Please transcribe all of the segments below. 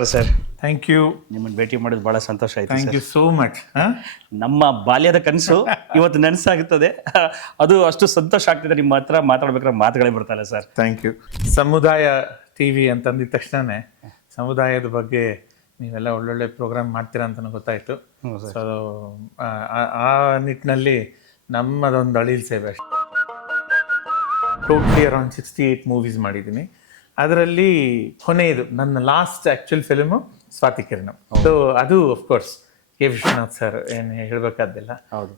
ನಮಸ್ಕಾರ sir. Thank you. ನಿಮ್ಮನ್ನು ಭೇಟಿ ಮಾಡೋದು ಬಹಳ ಸಂತೋಷ ಆಯ್ತು. Thank you so much. ನಮ್ಮ ಬಾಲ್ಯದ ಕನಸು ಇವತ್ತು ನನಸಾಗುತ್ತದೆ. ಅದು ಅಷ್ಟು ಸಂತೋಷ ಆಗ್ತಿದೆ. ನಿಮ್ಮ ಹತ್ರ ಮಾತಾಡ್ಬೇಕಾದ್ರೆ ಮಾತುಗಳೇ ಬರ್ತಾಯಿಲ್ಲ ಸರ್. Thank you. ಸಮುದಾಯ ಟಿವಿ ಅಂತಂದಿದ ತಕ್ಷಣನೇ ಸಮುದಾಯದ ಬಗ್ಗೆ ನೀವೆಲ್ಲ ಒಳ್ಳೊಳ್ಳೆ ಪ್ರೋಗ್ರಾಮ್ ಮಾಡ್ತೀರಾ ಅಂತ ಗೊತ್ತಾಯ್ತು. ಸೊ ಆ ನಿಟ್ಟಿನಲ್ಲಿ ನಮ್ಮದೊಂದು ಅಳಿಲ್ ಸೇವೆ ಅಷ್ಟೇ. ಟೋಟಲಿ ಅರೌಂಡ್ 68 ಮೂವೀಸ್ ಮಾಡಿದ್ದೀನಿ. ಅದರಲ್ಲಿ ಕೊನೆಯದು ನನ್ನ last actual film Swathi Kiranam. So ಅದು ಅಫ್ಕೋರ್ಸ್ ಕೆ ವಿಶ್ವನಾಥ್ ಸರ್ ಏನು ಹೇಳಬೇಕಾದಿಲ್ಲ. ಹೌದು.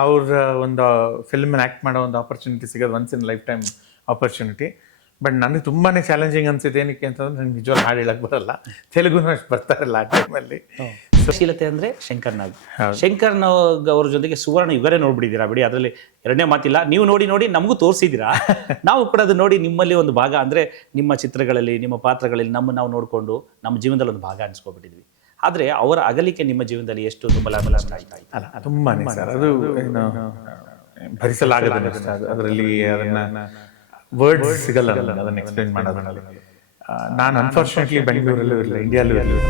ಅವ್ರ ಒಂದು ಫಿಲ್ಮನ್ನು ಆ್ಯಕ್ಟ್ ಮಾಡೋ ಒಂದು ಆಪರ್ಚುನಿಟಿ ಸಿಗೋದು once in life time opportunity. But ನನಗೆ ತುಂಬಾ ಚಾಲೆಂಜಿಂಗ್ ಅನ್ಸಿದೆ. ಏನಕ್ಕೆ ಅಂತಂದ್ರೆ ನನಗೆ ನಿಜವಾಗ್ಲೂ ಹಾಡು ಹೇಳಕ್ಕೆ ಬರಲ್ಲ. ತೆಲುಗುನೂ ಅಷ್ಟು ಬರ್ತಾರಲ್ಲ ಆ ಟೈಮಲ್ಲಿ. ಸುಶೀಲತೆ ಅಂದರೆ ಶಂಕರ್ ನಾಗ್. ಶಂಕರ್ ನಾಗ್ ಅವ್ರ ಜೊತೆಗೆ ಸುವರ್ಣ ಯುಗರೇ ನೋಡ್ಬಿಟ್ಟಿದ್ದೀರಾ ಬಿಡಿ, ಅದರಲ್ಲಿ ಎರಡನೇ ಮಾತಿಲ್ಲ. ನೀವು ನೋಡಿ ನಮಗೂ ತೋರಿಸಿದ್ದೀರಾ. ನಾವು ಕೂಡ ಅದು ನೋಡಿ ನಿಮ್ಮಲ್ಲಿ ಒಂದು ಭಾಗ, ಅಂದರೆ ನಿಮ್ಮ ಚಿತ್ರಗಳಲ್ಲಿ ನಿಮ್ಮ ಪಾತ್ರಗಳಲ್ಲಿ ನಾವು ನೋಡಿಕೊಂಡು ನಮ್ಮ ಜೀವನದಲ್ಲಿ ಒಂದು ಭಾಗ ಅನ್ಸ್ಕೊಬಿಟ್ಟಿದ್ವಿ. ಆದರೆ ಅವರ ಅಗಲಿಕೆ ನಿಮ್ಮ ಜೀವನದಲ್ಲಿ ಎಷ್ಟು ತುಂಬಾ ತುಂಬಾ ಸರ್, ಅದು ಏನು ಭರಿಸಲಾಗದ. ಅದರಲ್ಲಿ ಅದನ್ನ ವರ್ಡ್ಸ್ ಸಿಗಲ್ಲ ಅದನ್ನ ಎಕ್ಸ್ಪ್ಲೇನ್ ಮಾಡೋದ್ರಲ್ಲಿ. ನಾನು ಅನ್ಫಾರ್ಚುನೇಟ್ಲಿ ಬೆಂಗಳೂರಲ್ಲೂ ಇರಲಿಲ್ಲ, ಇಂಡಿಯಾಲೂ ಇರಲಿಲ್ಲ.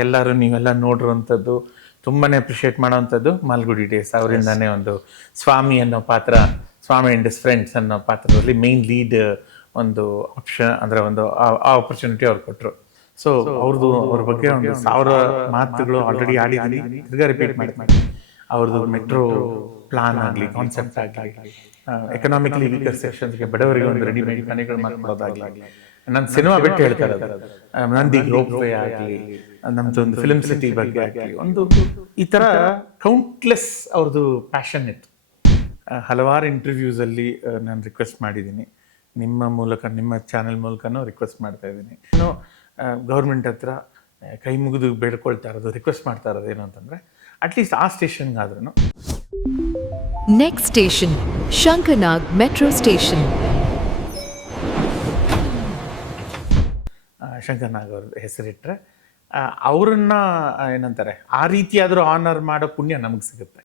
ಎಲ್ಲರೂ ನೀವೆಲ್ಲ ನೋಡಿರುವಂಥದ್ದು, ತುಂಬಾ ಅಪ್ರಿಷಿಯೇಟ್ ಮಾಡೋವಂಥದ್ದು ಮಾಲ್ಗುಡಿ ಡೇಸ್. ಅವರಿಂದಾನೇ ಒಂದು ಸ್ವಾಮಿ ಅನ್ನೋ ಪಾತ್ರ, ಸ್ವಾಮಿ ಆ್ಯಂಡ್ ಹಿಸ್ ಫ್ರೆಂಡ್ಸ್ ಅನ್ನೋ ಪಾತ್ರದಲ್ಲಿ ಮೇನ್ ಲೀಡ್ ಒಂದು ಆಪ್ಷನ್, ಅಂದರೆ ಒಂದು ಆಪರ್ಚುನಿಟಿ ಅವ್ರು ಕೊಟ್ಟರು. ಸೊ ಅವ್ರ ಬಗ್ಗೆ ಒಂದು 1000 ಮಾತುಗಳು ಆಲ್ರೆಡಿ ಆಡಿದ್ದೀನಿ, ತಿರ್ಗಾ ರಿಪೀಟ್ ಮಾಡ್ತೀನಿ. ಅವ್ರದ್ದು ಮೆಟ್ರೋ ಪ್ಲಾನ್ ಆಗಲಿ, ಕಾನ್ಸೆಪ್ಟ್ ಆಗಲಿ, ಎಕನಾಮಿಕಲಿ ವೀಕರ್ ಸೆಕ್ಷನ್ಸ್ಗೆ ಬಡವರಿಗೆ ಒಂದು ರೆಡಿಮೇಡ್ ಮನೆಗಳು ಮಾಡ್ಕೊಳ್ಳೋದಾಗಲಿ, ನನ್ನ ಸಿನಿಮಾ ಬಿಟ್ಟು ಹೇಳ್ತಾರೆ ನಂದಿ ರೋಪ್ ವೇ ಆಗಲಿ, ನಮ್ದೊಂದು ಫಿಲ್ಮ್ ಸಿಟಿ ಬಗ್ಗೆ ಆಗಲಿ, ಒಂದು ಈ ಥರ ಕೌಂಟ್ಲೆಸ್ ಅವ್ರದ್ದು ಪ್ಯಾಷನ್ ಇತ್ತು. ಹಲವಾರು ಇಂಟರ್ವ್ಯೂಸಲ್ಲಿ ನಾನು ರಿಕ್ವೆಸ್ಟ್ ಮಾಡಿದ್ದೀನಿ, ನಿಮ್ಮ ಮೂಲಕ, ನಿಮ್ಮ ಚಾನೆಲ್ ಮೂಲಕನೂ ರಿಕ್ವೆಸ್ಟ್ ಮಾಡ್ತಾ ಇದ್ದೀನಿ. ಇನ್ನು ಗೌರ್ಮೆಂಟ್ ಹತ್ರ ಕೈ ಮುಗಿದು ಬೇಡ್ಕೊಳ್ತಾ ಇರೋದು, ರಿಕ್ವೆಸ್ಟ್ ಮಾಡ್ತಾ ಇರೋದು ಏನು ಅಂತಂದರೆ, ಅಟ್ಲೀಸ್ಟ್ ಆ ಸ್ಟೇಷನ್ಗಾದ್ರೂ. Next station Shankarnag metro station. Shankarnag ಅವ್ರ ಹೆಸರಿಟ್ಟರೆ ಅವರನ್ನ ಏನಂತಾರೆ, ಆ ರೀತಿಯಾದರೂ ಆನರ್ ಮಾಡೋ ಪುಣ್ಯ ನಮಗೆ ಸಿಗುತ್ತೆ.